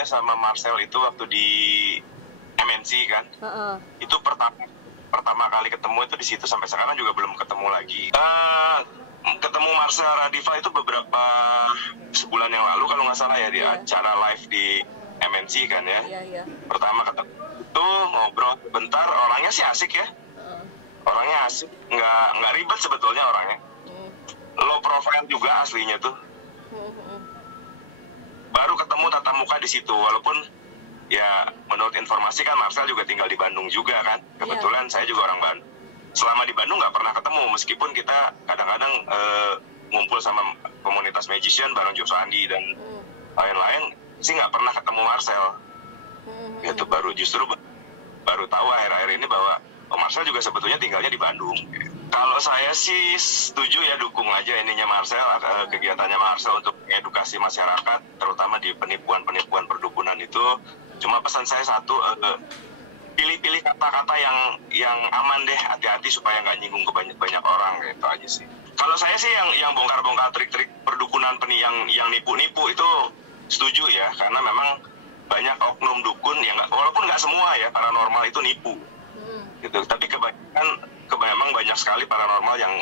kenalnya sama Marcel itu waktu di MNC kan. Itu pertama kali ketemu itu di situ, sampai sekarang juga belum ketemu lagi. Ketemu Marcel Radiva itu beberapa sebulan yang lalu kalau nggak salah ya, di acara live di MNC kan ya. Pertama ketemu itu ngobrol bentar, orangnya sih asik ya. Orangnya asik, nggak ribet sebetulnya orangnya. Low profile juga aslinya tuh. Baru ketemu tatap muka di situ, walaupun ya menurut informasi kan Marcel juga tinggal di Bandung juga kan. Kebetulan saya juga orang Bandung. Selama di Bandung nggak pernah ketemu, meskipun kita kadang-kadang ngumpul sama komunitas magician bareng Joshua Andi dan lain-lain, sih nggak pernah ketemu Marcel. Itu baru tahu akhir-akhir ini bahwa Marcel juga sebetulnya tinggalnya di Bandung. Kalau saya sih setuju ya, dukung aja ininya Marcel, kegiatannya Marcel untuk edukasi masyarakat, terutama di penipuan perdukunan itu. Cuma pesan saya satu, pilih-pilih kata-kata yang aman deh, hati-hati supaya nggak nyinggung ke banyak orang, gitu aja sih. Kalau saya sih yang bongkar-bongkar trik-trik perdukunan yang nipu-nipu itu setuju ya, karena memang banyak oknum dukun yang walaupun nggak semua ya paranormal itu nipu, gitu. Tapi memang banyak sekali paranormal yang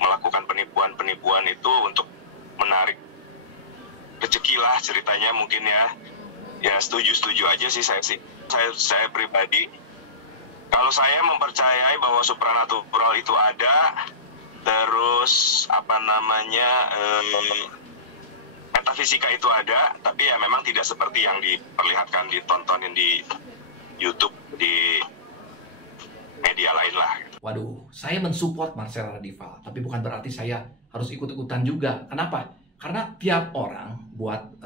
melakukan penipuan itu untuk menarik rezeki lah ceritanya mungkin ya. Ya setuju aja sih saya sih. Saya pribadi, kalau saya mempercayai bahwa supranatural itu ada, terus metafisika itu ada, tapi ya memang tidak seperti yang diperlihatkan, ditontonin di YouTube, di media lain lah. Waduh, saya mensupport Marcel Radiva, tapi bukan berarti saya harus ikut-ikutan juga. Kenapa? Karena tiap orang buat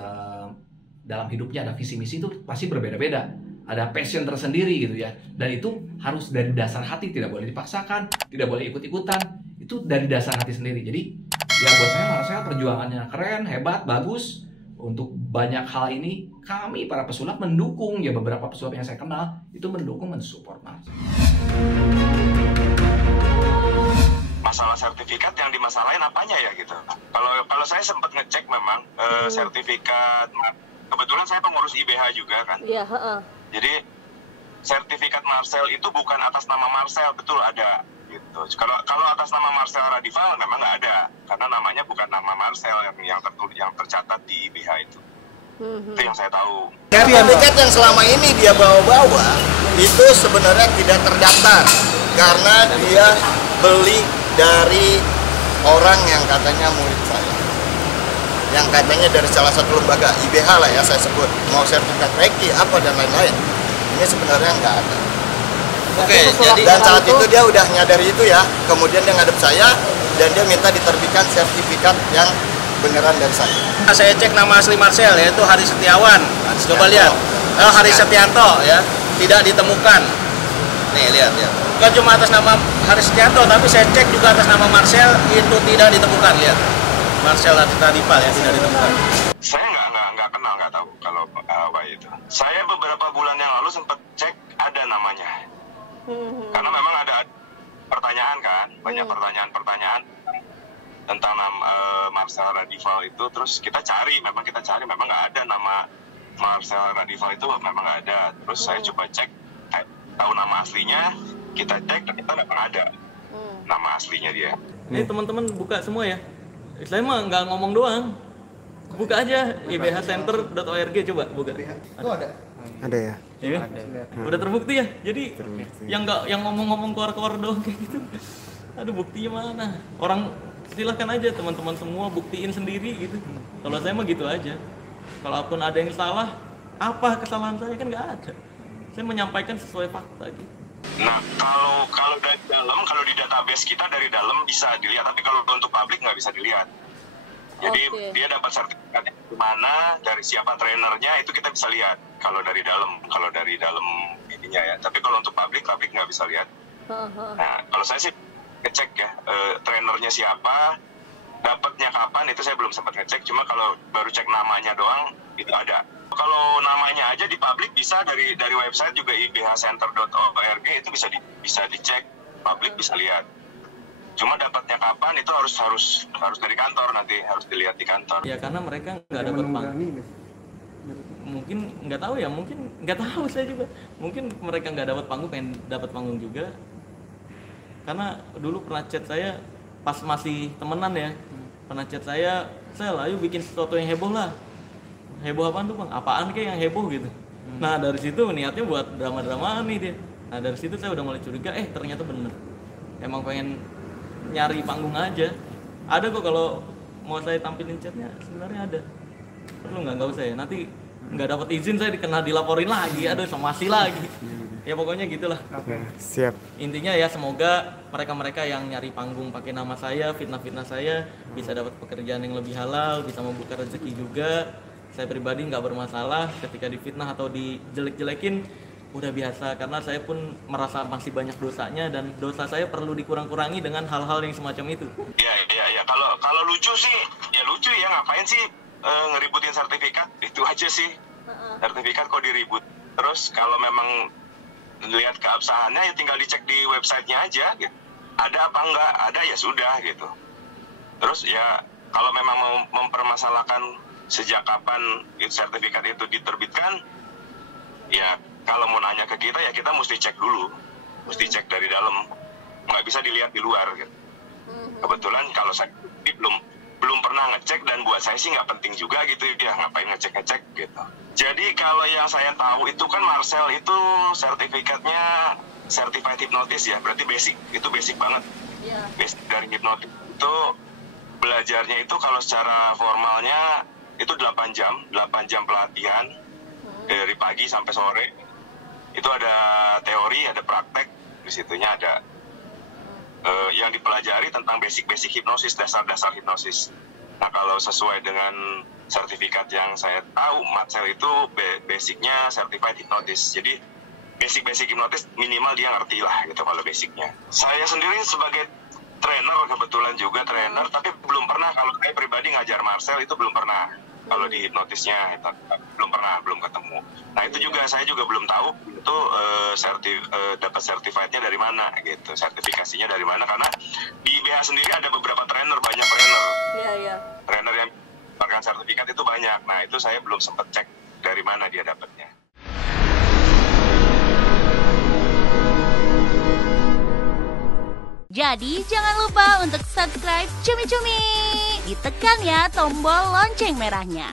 dalam hidupnya ada visi misi itu pasti berbeda-beda. Ada passion tersendiri gitu ya. Dan itu harus dari dasar hati, tidak boleh dipaksakan, tidak boleh ikut-ikutan. Itu dari dasar hati sendiri. Jadi ya buat saya Marcel perjuangannya keren, hebat, bagus. Untuk banyak hal ini kami para pesulap mendukung, ya beberapa pesulap yang saya kenal itu mendukung, mensupport Marcel. Masalah sertifikat yang dimasalahin apanya ya gitu. Kalau saya sempat ngecek memang sertifikat, kebetulan saya pengurus IBH juga kan. Iya. Jadi sertifikat Marcel itu bukan atas nama Marcel, betul ada gitu. Kalau atas nama Marcel Radiva memang nggak ada, karena namanya bukan nama Marcel yang tercatat di IBH itu. Itu yang saya tahu. Sertifikat yang selama ini dia bawa-bawa itu sebenarnya tidak terdaftar karena dia beli dari orang yang katanya murid saya, yang katanya dari salah satu lembaga IBH lah ya saya sebut, mau sertifikat Reiki apa dan lain-lain. Ini sebenarnya nggak ada. Dan saat itu dia udah nyadari itu ya, kemudian dia ngadep saya dan dia minta diterbitkan sertifikat yang beneran dari saya. Saya cek nama asli Marcel yaitu Hari Setiawan. Coba lihat, Hari Setianto ya, tidak ditemukan. Nih lihat ya. Bukan cuma atas nama Hari Setianto, tapi saya cek juga atas nama Marcel itu tidak ditemukan. Lihat, Marcel Radiva ya tidak ditemukan. Saya nggak kenal, nggak tahu kalau apa itu. Saya beberapa bulan yang lalu sempat cek ada namanya. Karena memang ada pertanyaan kan, banyak pertanyaan tentang Marcel Radiva itu. Terus kita cari memang nggak ada nama Marcel Radiva itu, memang nggak ada. Terus saya coba cek, tahu nama aslinya, kita cek ternyata memang ada nama aslinya dia. Ini teman-teman buka semua ya. Saya mah nggak ngomong doang. Buka aja ibhcenter.org, coba buka. Itu ada. Ada ya? Iya. Udah terbukti ya. Jadi yang ngomong-ngomong keluar-keluar doang kayak gitu. Aduh, buktinya mana? Orang silahkan aja teman-teman semua buktiin sendiri gitu. Kalau saya mah gitu aja. Kalaupun ada yang salah, apa kesalahan saya kan nggak ada. Saya menyampaikan sesuai fakta gitu. Nah, kalau dari dalam, kalau di database kita dari dalam bisa dilihat, tapi kalau untuk publik nggak bisa dilihat. Jadi dia dapat sertifikat di mana, dari siapa trainernya, itu kita bisa lihat. Kalau dari dalam ininya ya. Tapi kalau untuk publik nggak bisa lihat. Nah, kalau saya sih ngecek ya, trainernya siapa, dapatnya kapan, itu saya belum sempat ngecek. Cuma kalau baru cek namanya doang, itu ada. Kalau namanya aja di publik bisa dari website juga ibhcenter.org, itu bisa dicek, publik bisa lihat. Cuma dapatnya kapan itu harus dari kantor, nanti harus dilihat di kantor. Ya karena mereka nggak dapat nggak tahu ya, mungkin nggak tahu saya juga, mungkin mereka nggak dapat panggung, pengen dapat panggung juga. Karena dulu pernah chat saya pas masih temenan ya, pernah chat saya ayo bikin sesuatu yang heboh lah. Heboh apaan tuh bang? Apaan kayak yang heboh gitu. Nah dari situ niatnya buat drama-dramaan nih dia. Nah dari situ saya udah mulai curiga, ternyata bener, emang pengen nyari panggung aja. Ada kok kalau mau saya tampilin chatnya, sebenarnya ada. Perlu nggak usah ya, nanti nggak dapat izin saya kena dilaporin lagi, aduh somasi lagi. Ya pokoknya gitulah. Siap. Intinya ya semoga mereka-mereka yang nyari panggung pakai nama saya, fitnah-fitnah saya, bisa dapat pekerjaan yang lebih halal, bisa membuka rezeki juga. Saya pribadi nggak bermasalah ketika difitnah atau dijelek-jelekin, udah biasa, karena saya pun merasa masih banyak dosanya dan dosa saya perlu dikurang-kurangi dengan hal-hal yang semacam itu. Iya. Kalau lucu sih, ya lucu ya, ngapain sih ngeributin sertifikat? Itu aja sih. Sertifikat kok diribut. Terus kalau memang lihat keabsahannya ya tinggal dicek di websitenya aja gitu. Ada apa enggak? Ada ya sudah gitu. Terus ya kalau memang mau mempermasalahkan sejak kapan sertifikat itu diterbitkan, ya kalau mau nanya ke kita ya kita mesti cek dulu, mesti cek dari dalam, nggak bisa dilihat di luar gitu. Kebetulan kalau saya belum pernah ngecek, dan buat saya sih nggak penting juga gitu ya, ngapain ngecek gitu. Jadi kalau yang saya tahu itu kan Marcel itu sertifikatnya certified hypnotist ya, berarti basic, itu basic banget. Basic dari hipnotis itu belajarnya itu kalau secara formalnya itu 8 jam pelatihan dari pagi sampai sore. Itu ada teori, ada praktek, di situnya ada yang dipelajari tentang basic hipnosis, dasar-dasar hipnosis. Nah kalau sesuai dengan sertifikat yang saya tahu, Marcel itu basicnya certified hypnotist. Jadi basic hipnotis minimal dia ngerti lah gitu kalau basicnya. Saya sendiri sebagai trainer, kebetulan juga trainer, tapi belum pernah, kalau saya pribadi ngajar Marcel itu belum pernah. Kalau di hipnotisnya itu belum ketemu. Nah itu juga saya juga belum tahu itu dapat sertifikatnya dari mana gitu, sertifikasinya dari mana, karena di IBH sendiri ada beberapa trainer, banyak trainer. Iya. Trainer yang mendapatkan sertifikat itu banyak. Nah itu saya belum sempat cek dari mana dia dapatnya. Jadi jangan lupa untuk subscribe Cumi Cumi. Ditekan ya tombol lonceng merahnya.